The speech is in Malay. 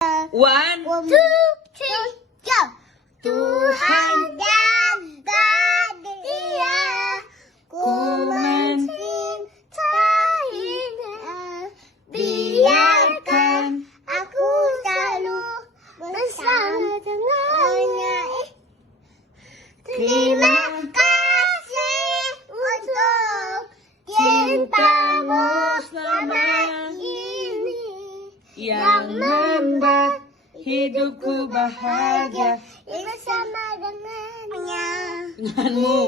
1, 2, 3, go! Tuhan jaga dia, ku mencintainya. Biarkan aku selalu bersama dengannya. Terima kasih untuk cintamu selama ini yang membuat hidupku bahagia bersama dengannya. denganmu.